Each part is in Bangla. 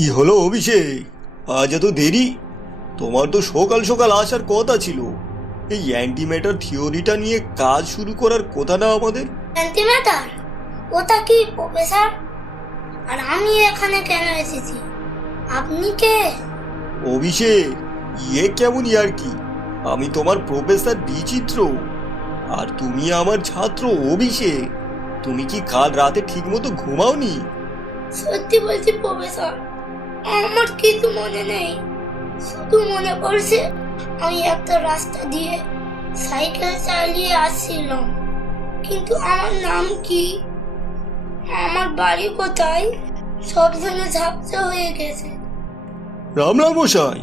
কি হলো অভিষেক, আজ এত দেরি? তোমার তো সকাল সকাল আসার কথা ছিল। এই অ্যান্টিম্যাটার থিওরিটা নিয়ে কাজ শুরু করার কথা না আমাদের? অ্যান্টিম্যাটার? ওটা কি প্রফেসর? আর আমি এখানে কেন এসেছি? আপনি কে? অভিষেক, কেমন আর কি? আমি তোমার প্রফেসর বিচিত্র, আর তুমি আমার ছাত্র অভিষেক। তুমি কি কাল রাতে ঠিক মতো ঘুমাওনি? সত্যি বলছি প্রফেসর, আমার কিছু মনে নেই। শুধু মনে পড়ছে আমি একটা রাস্তা দিয়ে সাইকেল চালিয়ে আসছিলাম, কিন্তু আমার নাম কি, আমার বাড়ি কোথায়, সব যেন ঝাপসা হয়ে গেছে। রাম রাম মশাই,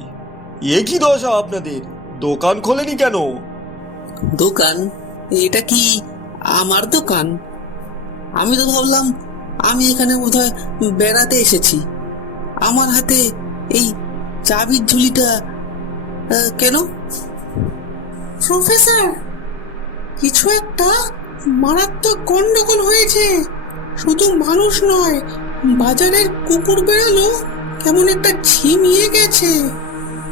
কি দশা আপনাদের? দোকান খোলেনি কেন? দোকান? এটা কি আমার দোকান? আমি তো ভাবলাম আমি এখানে বোধহয় বেড়াতে এসেছি। আমার হাতে এই চাবির ঝুলিটা কেন? প্রফেসর, কিছু একটা মারাত্মক গন্ডগোল হয়েছে। শুধু মানুষ নয়, বাজারের কুকুর বেড়ালো কেমন একটা ঝিমিয়ে গেছে।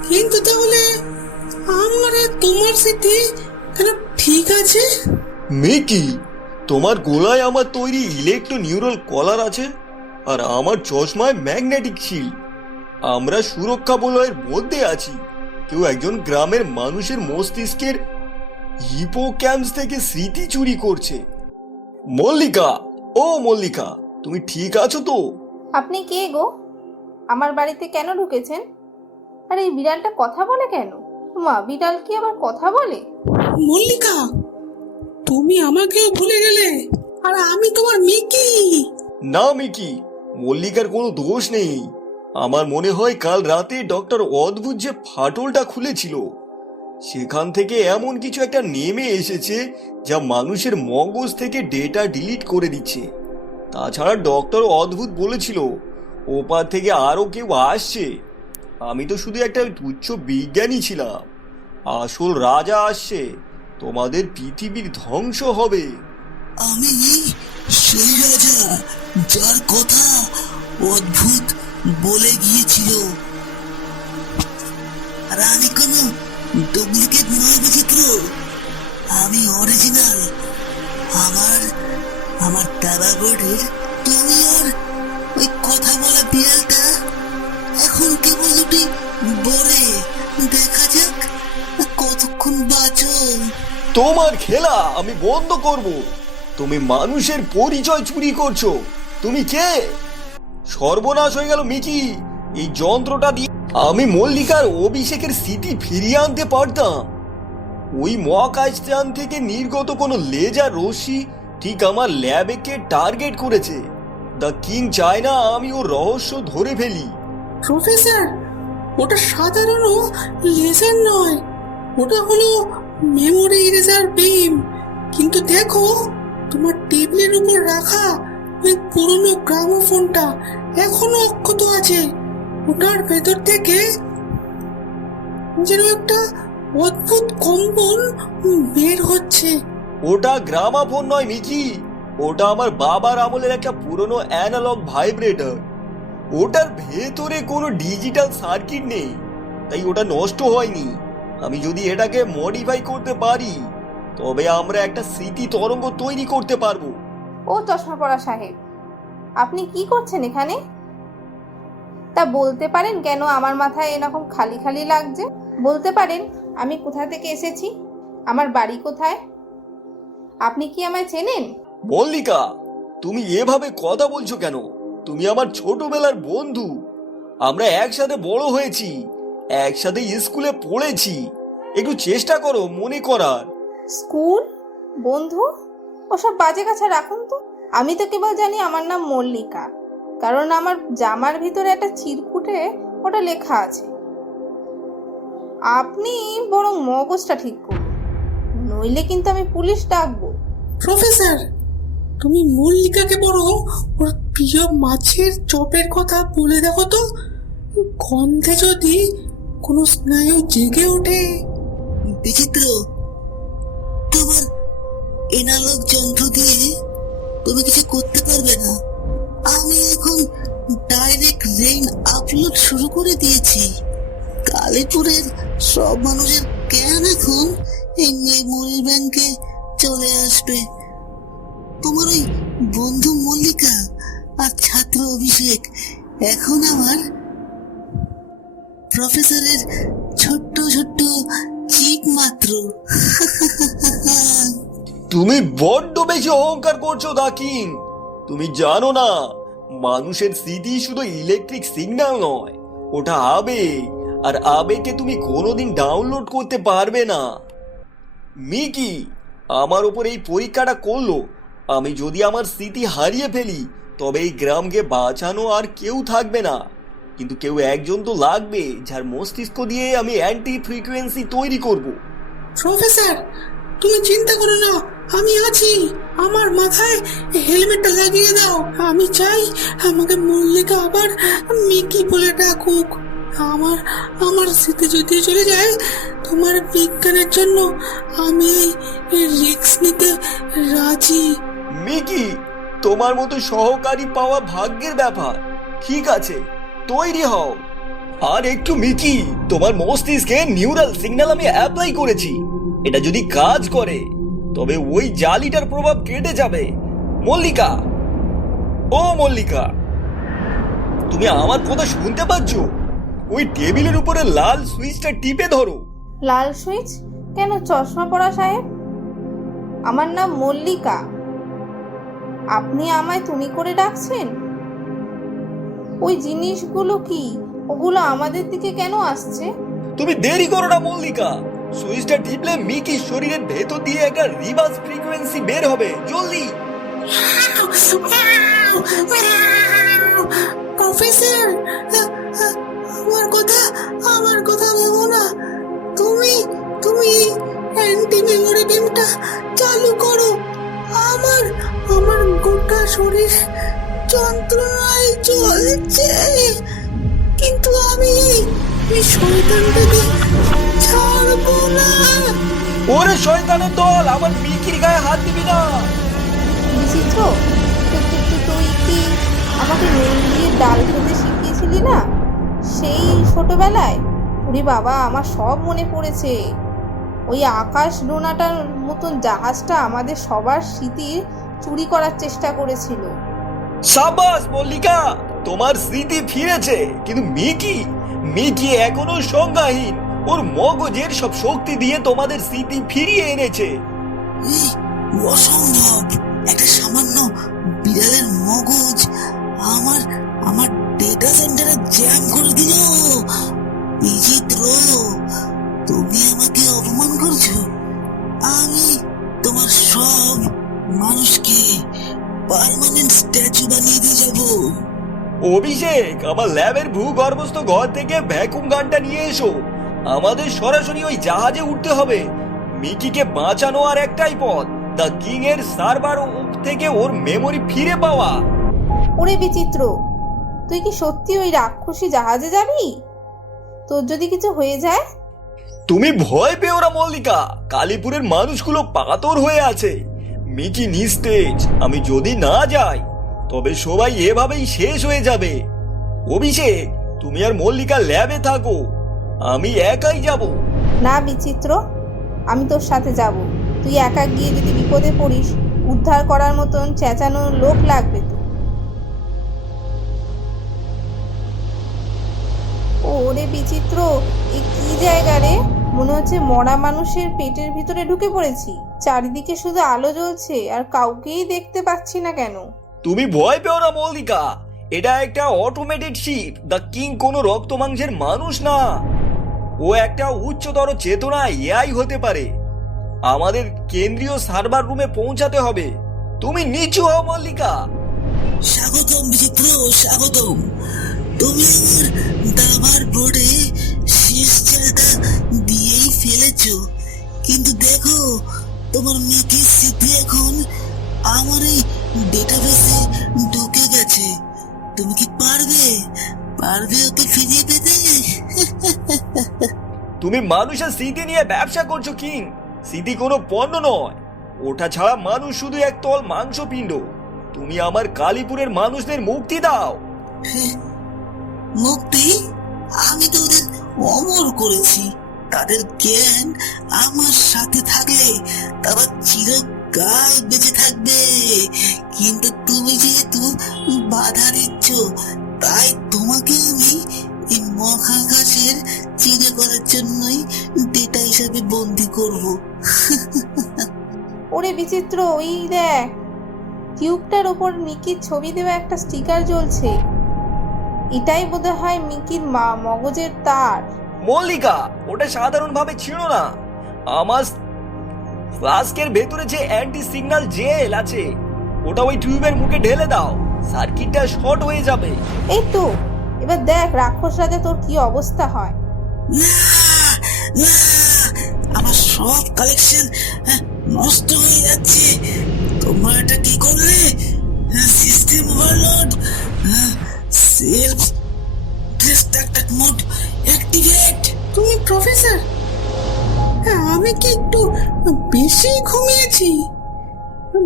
কিন্তু তাহলে আমার আর তোমার স্মৃতি কেন ঠিক আছে? মিকি, তোমার গোলায় আমার তৈরি ইলেকট্রো নিউরাল কলার আছে, আর আমার চশমায় ম্যাগনেটিক শিল্ড। আমরা সুরক্ষা বলয়ের মধ্যে আছি। কেউ একজন গ্রামের মানুষের মস্তিষ্কের হিপোক্যাম্পস থেকে স্মৃতি চুরি করছে। মল্লিকা, ও মল্লিকা, তুমি ঠিক আছো তো? আপনি কে গো? আমার বাড়িতে কেন ঢুকেছেন? আর এই বিড়ালটা কথা বলে কেন? মা, বিড়াল কি আবার কথা বলে? মল্লিকা, তুমি আমাকেও ভুলে গেলে? আর আমি তোমার মিকি। না মিকি, মল্লিকার কোনো দোষ নেই। আমার মনে হয় কাল রাতে ডক্টর অদ্ভুত যে ফাটলটা খুলেছিল, সেখান থেকে এমন কিছু একটা নেমে এসেছে যা মানুষের মগজ থেকে ডেটা ডিলিট করে দিচ্ছে। তাছাড়া ডক্টর অদ্ভুত বলেছিল ওপার থেকে আরো কেউ আসছে। আমি তো শুধু একটা তুচ্ছ বিজ্ঞানী ছিলাম। আসল রাজা আসছে, তোমাদের পৃথিবীর ধ্বংস হবে। আমি সেই রাজা যার কথা অদ্ভুত বলে গিয়েছিল। আর আমি কোনো ডুপ্লিকেট নয় বিচিত্র, আমি অরিজিনাল। আমার আমার দাদা বোর্ডের তুমি আর ওই কথা বলা বিড়ালটা এখন কেবল দুটি বলে দেখা যাক কতক্ষণ বাঁচো। তোমার খেলা আমি বন্ধ করব। তুমি মানুষের পরিচয় চুরি করছো। তুমি কে? সর্বনাশ হয়ে গেল মিকি। এই যন্ত্রটা দিয়ে আমি মল্লিকার অভিষেকের স্মৃতি ফিরিয়ে আনতে পারতাম। ওই মহাকাশযান থেকে নির্গত কোনো লেজার রশ্মি ঠিক আমার ল্যাবকে টার্গেট করেছে। দ্য কিং চায় না আমি ওর রহস্য ধরে ফেলি। প্রফেসর, ওটা সাধারণ লেজার নয়, ওটা হলো মেমোরি ইরেজার বিম। কিন্তু দেখো, তোমার টেবিলের উপর রাখা ওই পুরনো গ্রামোফোনটা এখনো অক্ষত আছে। ওটার ভেতর থেকে যেন একটা অদ্ভুত কম্পন বের হচ্ছে। ওটা গ্রামাফোন নয় মিকি, ওটা আমার বাবার আমলের একটা পুরনো অ্যানালগ ভাইব্রেটর। ওটার ভেতরে কোনো ডিজিটাল সার্কিট নেই, তাই ওটা নষ্ট হয়নি। আমি যদি এটাকে মডিফাই করতে পারি, তবে আমরা একটা স্মৃতি তরঙ্গ তৈরি করতে পারবো। ও চশমা পরা সাহেব, আপনি কি করছেন এখানে? তা বলতে পারেন কেন আমার মাথায় এরকম খালি খালি লাগছে? বলতে পারেন আমি কোথা থেকে এসেছি, আমার বাড়ি কোথায়? আপনি কি আমায় চেনেন? মল্লিকা, তুমি এভাবে কথা বলছো কেন? তুমি আমার ছোটবেলার বন্ধু। আমরা একসাথে বড় হয়েছি, একসাথে স্কুলে পড়েছি। একটু চেষ্টা করো মনে করার। স্কুল, বন্ধু, ওসব বাজে কথা রাখুন তো। আমি তো কেবল জানি আমার নাম মল্লিকা, কারণ আমার জামার ভিতরে একটা চিরকুটে ওটা লেখা আছে। আপনি বরং মগজটা ঠিক করুন, নইলে কিন্তু আমি পুলিশ ডাকবো। প্রফেসর, তুমি মল্লিকাকে বরং ওর প্রিয় মাছের চপের কথা বলে দেখো তো। গন্ধে যদি কোনো স্নায়ু জেগে ওঠে। বিচিত্র, তোমার এনালগ যন্ত্র দিয়ে তুমি কিছু করতে পারবে না। আমি এখন ডাইরেক্ট রেইন আপ আপলোড শুরু করে দিয়েছি। কালীপুরের সব মানুষের জ্ঞান এখন এই মেমোরি ব্যাংকে চলে আসবে। তোমার ওই বন্ধু মল্লিকা আর ছাত্র অভিষেক এখন আমার প্রফেসরের ছোট্ট ছোট্ট চিপ মাত্র। তুমি বড্ড বেশি অহংকার করছো দা কিং। তুমি জানো না, মানুষের স্মৃতি শুধু ইলেকট্রিক সিগন্যাল নয়, ওটা আবেগ, আর আবেগকে তুমি কোনোদিন ডাউনলোড করতে পারবে না। মিকি আমার উপর এই পরীক্ষাটা করলো। আমি যদি আমার স্মৃতি হারিয়ে ফেলি তবে এই গ্রামকে বাঁচানো আর কেউ থাকবে না, কিন্তু কেউ একজন তো লাগবে যার মস্তিষ্ক দিয়ে আমি অ্যান্টি ফ্রিকোয়েন্সি তৈরি করব। প্রফেসর, তুমি চিন্তা করো না, আমি আছি। আমার মাথায় হেলমেটটা লাগিয়ে দাও। আমি চাই আমাকে মল্লিকা আবার মিকি বলে ডাকুক। আমার আমার স্মৃতি যদি চলে যায়, তোমার বিজ্ঞানের জন্য আমি এই রিস্ক নিতে রাজি। মিকি, তোমার মতো সহকারী পাওয়া ভাগ্যের ব্যাপার। ঠিক আছে, তৈরি হও। আর একটু মিকি, তোমার মস্তিষ্কে নিউরাল সিগন্যাল আমি অ্যাপ্লাই করেছি। এটা যদি কাজ করে তবে ওই জালিটার প্রভাব কেটে যাবে। মল্লিকা, ও মল্লিকা, তুমি আমার কথা শুনতে পাচ্ছ? ওই টেবিলের উপরে লাল সুইচটা টিপে ধরো। লাল সুইচ কেন চশমা পরা সাহেব? আমার নাম মল্লিকা, আপনি আমায় তুমি করে ডাকছেন? ওই জিনিসগুলো কি? ওগুলো আমাদের দিকে কেন আসছে? তুমি দেরি করো না মল্লিকা, সুইচটা টিপলে মিকির শরীরের ভেতর দিয়ে একটা রিভার্স ফ্রিকোয়েন্সি বের হবে। জলদি। প্রফেসর, আমার কথা ভেবো না। তুমি অ্যান্টি মেমোরি বিমটা চালু করো। আমার গোটা শরীর যন্ত্রণায় চলছে, কিন্তু আমি এই শয়তানটাকে ছাড়বো না। ওরে শয়তানের দল, আমার মিকির গায়ে হাত দিবি না। বিচিত্র, তুই কি আমাকে নুন দিয়ে ডাল খেতে শিখিয়েছিলি না সেই ছোটবেলায়? ওরে বাবা, আমার সব মনে পড়েছে। ওই আকাশ ডোনাটার মতন জাহাজটা আমাদের সবার স্মৃতি চুরি করার চেষ্টা করেছিল। সাবাস মল্লিকা, তোমার স্মৃতি ফিরেছে। কিন্তু মিকি এখনো সংজ্ঞাহীন। ওর মগজের সব শক্তি দিয়ে তোমাদের স্মৃতি ফিরিয়ে এনেছে। এই অসম্ভব! একটা সামান্য বিড়ালের মগজ আমার ডেটা সেন্টারে জ্যাম করে দিল। বিচিত্র, তুমি আমাকে অপমান করছো। আমি তোমার সব মানুষকে পার্মানেন্ট স্ট্যাচু বানিয়ে দিয়ে যাবো। অভিষেক, আমার ল্যাবের ভূগর্ভস্থ ঘর থেকে ভ্যাকুম গানটা নিয়ে এসো। আমাদের সরাসরি ওই জাহাজে উঠতে হবে। মিকিকে বাঁচানো আর একটাই পথ, দ্য কিং এর সার্ভার থেকে ওর মেমোরি ফিরে পাওয়া। ওরে বিচিত্র, তুই কি সত্যি ওই রাক্ষসী জাহাজে যাবি? তোর যদি কিছু হয়ে যায়? তুমি ভয় পেও না মল্লিকা, কালীপুরের মানুষগুলো পাথর হয়ে আছে। মিকি নিস্তেজ। আমি যদি না যাই তবে সবাই এভাবেই শেষ হয়ে যাবে। অভিষেক, তুমি আর মল্লিকা ল্যাবে থাকো, আমি একাই যাব। না বিচিত্র, আমি তোর সাথে যাব। তুই একা গিয়ে যদি বিপদে পড়িস, উদ্ধার করার মতন চেঁচানোর লোক লাগবে তো। ওরে বিচিত্র, এ কি জায়গা রে? মনে হচ্ছে মরা মানুষের পেটের ভিতরে ঢুকে পড়েছি। চারিদিকে শুধু আলো জ্বলছে আর কাউকেই দেখতে পাচ্ছি না কেন। তুমি ভয় পেও না মল্লিকা, এটা একটা অটোমেটেড শিপ। দ্য কিং কোনো রক্ত মাংসের মানুষ না, ও একটা উচ্চতর চেতনা এআই হতে পারে। আমাদের কেন্দ্রীয় সার্ভার রুমে পৌঁছাতে হবে। তুমি নিচু হও মল্লিকা। স্বাগতম বিচিত্র, স্বাগতম। তুমি আমার দাবার বোর্ডে শেষ চালটা দিয়েই ফেলেছো, কিন্তু দেখো তোমার মেয়েকে স্মৃতি এখন আমার এই ডেটাবেসে ঢুকে গেছে। তুমি কি পারবে ওকে ফিরিয়ে পেতে? তুমি মানুষের স্মৃতি নিয়ে ব্যবসা করছো কিং। স্মৃতি কোনো পণ্য নয়, ওটা ছাড়া মানুষ শুধু এক তল মাংসপিণ্ড। তুমি আমার কালীপুরের মানুষদের মুক্তি দাও। মুক্তি আমি তো ওদের অমর করেছি। তাদের জ্ঞান আমার সাথে থাকলে তারা চিরকাল বেঁচে থাকবে। কিন্তু তুমি যেহেতু বাধা দিচ্ছ, তাই তোমাকে আমি এই মহাকাশের চিরকালের জন্যই ডেটা হিসাবে বন্দি করব। ওরে বিচিত্র, ওই দেখ, টিউবটার ওপর মিকির ছবি দেওয়া একটা স্টিকার জ্বলছে। এটাই বোধহয় হয় মিকির মগজের তার। মল্লিকা, ওটা সাধারণভাবে ছিল না। আমার ফ্লাস্কের ভেতরে যে অ্যান্টি সিগন্যাল জেল আছে, ওটা ওই টিউবের মুখে ঢেলে দাও, সার্কিটটা শর্ট হয়ে যাবে। এই তো, এবার দেখ রাক্ষস রাজা তোর কি অবস্থা হয়। না, না, আমার সব কালেকশন নষ্ট হয়ে যাচ্ছে। তোমরা এটা কি করলে? System overload, self distracted mode activate. তুমি প্রফেসর, আমি কি একটু বেশি ঘুমিয়েছি?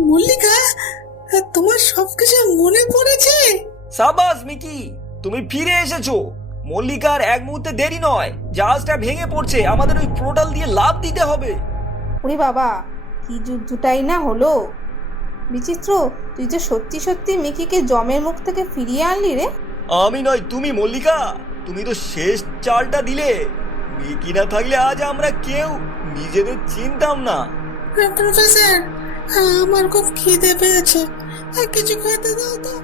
মল্লিকা, তোমার সবকিছু মনে পড়েছে? সাবাস মিকি, তুমি ফিরে এসেছো। মল্লিকার এক মুহূর্তে দেরি নয়, জাহাজটা ভেঙে পড়ছে, আমাদের ওই পোর্টাল দিয়ে লাফ দিতে হবে। ওরে বাবা, কি যুদ্ধটাই না হলো। বিচিত্র, তুই যে সত্যি সত্যি মিকিকে জমের মুখ থেকে ফিরিয়ে আনলি রে। আমি নয়, তুমি মল্লিকা, তুমি তো শেষ চালটা দিলে। মিকি না থাকলে আজ আমরা কেউ নিজেদের চিনতাম না। প্রফেসর, আমার খুব খিদে পেয়েছে, কিছু খেতে দাও তো।